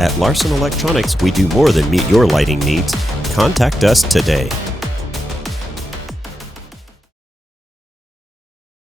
At Larson Electronics, we do more than meet your lighting needs. Contact us today.